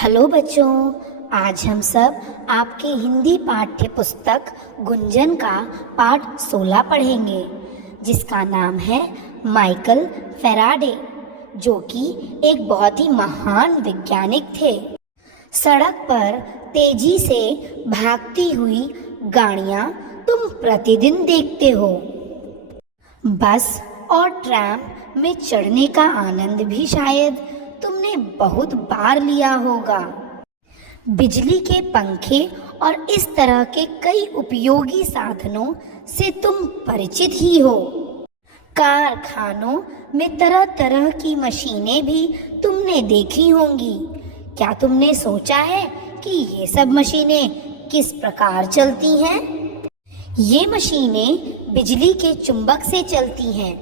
Hello बच्चों, आज हम सब आपके हिंदी पाठ्य पुस्तक गुंजन का पाठ 16 पढ़ेंगे, जिसका नाम है माइकल फैराडे, जो कि एक बहुत ही महान वैज्ञानिक थे। सड़क पर तेजी से भागती हुई गाड़ियाँ तुम प्रतिदिन देखते हो। बस और ट्रैम में चढ़ने का आनंद भी शायद तुमने बहुत बार लिया होगा। बिजली के पंखे और इस तरह के कई उपयोगी साधनों से तुम परिचित ही हो। कारखानों में तरह तरह की मशीनें भी तुमने देखी होंगी। क्या तुमने सोचा है कि ये सब मशीनें किस प्रकार चलती हैं? ये मशीनें बिजली के चुंबक से चलती हैं।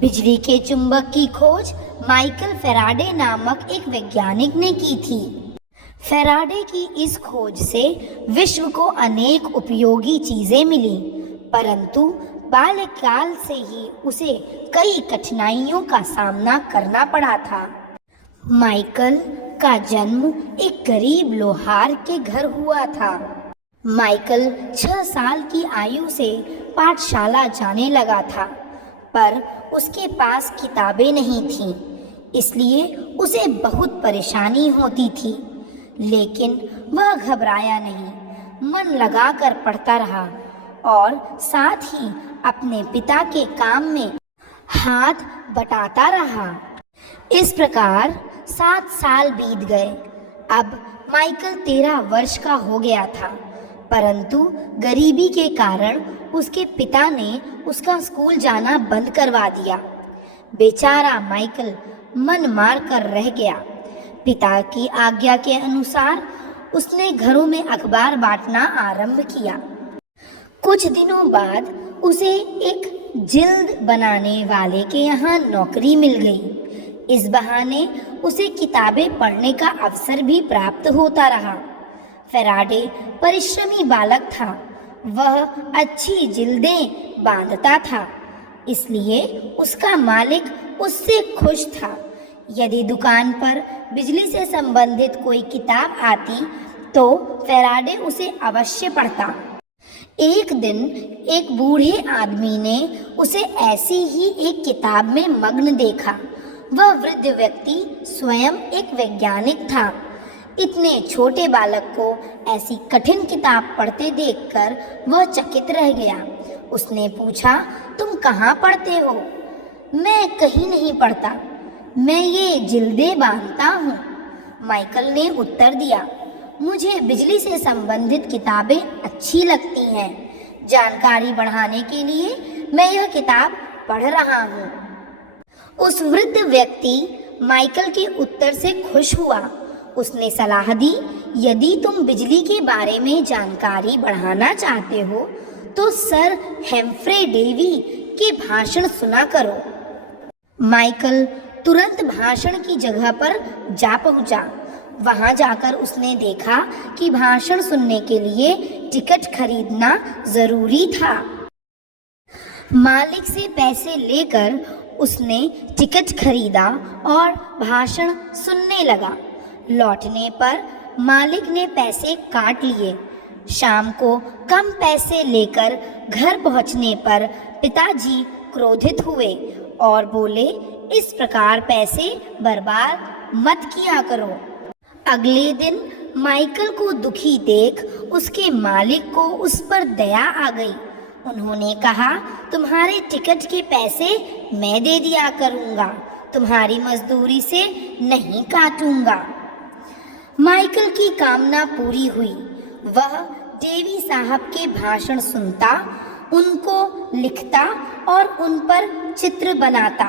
बिजली के चुंबक की खोज माइकल फैराडे नामक एक वैज्ञानिक ने की थी। फैराडे की इस खोज से विश्व को अनेक उपयोगी चीजें मिली, परंतु बाल्यकाल से ही उसे कई कठिनाइयों का सामना करना पड़ा था। माइकल का जन्म एक गरीब लोहार के घर हुआ था। माइकल 6 साल की आयु से पाठशाला जाने लगा था, पर उसके पास किताबें नहीं थीं, इसलिए उसे बहुत परेशानी होती थी। लेकिन वह घबराया नहीं, मन लगाकर पढ़ता रहा और साथ ही अपने पिता के काम में हाथ बटाता रहा। इस प्रकार 7 साल बीत गए। अब माइकल 13 वर्ष का हो गया था, परंतु गरीबी के कारण उसके पिता ने उसका स्कूल जाना बंद करवा दिया। बेचारा माइकल मन मार कर रह गया। पिता की आज्ञा के अनुसार उसने घरों में अखबार बांटना आरंभ किया। कुछ दिनों बाद उसे एक जिल्द बनाने वाले के यहाँ नौकरी मिल गई। इस बहाने उसे किताबें पढ़ने का अवसर भी प्राप्त होता रहा। फैराडे परिश्रमी बालक था। वह अच्छी जिल्दें बांधता था, इसलिए उसका मालिक उससे खुश था। यदि दुकान पर बिजली से संबंधित कोई किताब आती तो फैराडे उसे अवश्य पढ़ता। एक दिन एक बूढ़े आदमी ने उसे ऐसी ही एक किताब में मग्न देखा। वह वृद्ध व्यक्ति स्वयं एक वैज्ञानिक था। इतने छोटे बालक को ऐसी कठिन किताब पढ़ते देखकर वह चकित रह गया। उसने पूछा, तुम कहाँ पढ़ते हो? मैं कहीं नहीं पढ़ता, मैं ये जिल्दें बांधता हूँ, माइकल ने उत्तर दिया। मुझे बिजली से संबंधित किताबें अच्छी लगती हैं। जानकारी बढ़ाने के लिए मैं यह किताब पढ़ रहा हूँ। उस वृद्ध व्यक्ति माइकल के उत्तर से खुश हुआ। उसने सलाह दी, यदि तुम बिजली के बारे में जानकारी बढ़ाना चाहते हो तो सर हेम्फ्रे डेवी के भाषण सुना करो। माइकल तुरंत भाषण की जगह पर जा पहुंचा। वहां जाकर उसने देखा कि भाषण सुनने के लिए टिकट खरीदना जरूरी था। मालिक से पैसे लेकर उसने टिकट खरीदा और भाषण सुनने लगा। लौटने पर मालिक ने पैसे काट लिए। शाम को कम पैसे लेकर घर पहुंचने पर पिताजी क्रोधित हुए और बोले, इस प्रकार पैसे बर्बाद मत किया करो। अगले दिन माइकल को दुखी देख उसके मालिक को उस पर दया आ गई। उन्होंने कहा, तुम्हारे टिकट के पैसे मैं दे दिया करूँगा, तुम्हारी मजदूरी से नहीं काटूंगा। माइकल की कामना पूरी हुई। वह डेवी साहब के भाषण सुनता, उनको लिखता और उन पर चित्र बनाता।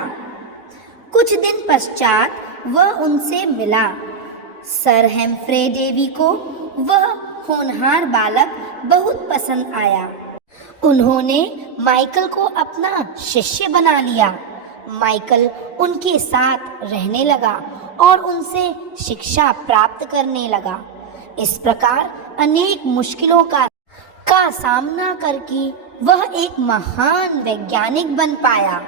कुछ दिन पश्चात वह उनसे मिला। सर हेम्फ्रे डेवी को वह होनहार बालक बहुत पसंद आया। उन्होंने माइकल को अपना शिष्य बना लिया। माइकल उनके साथ रहने लगा और उनसे शिक्षा प्राप्त करने लगा। इस प्रकार अनेक मुश्किलों का सामना करके वह एक महान वैज्ञानिक बन पाया।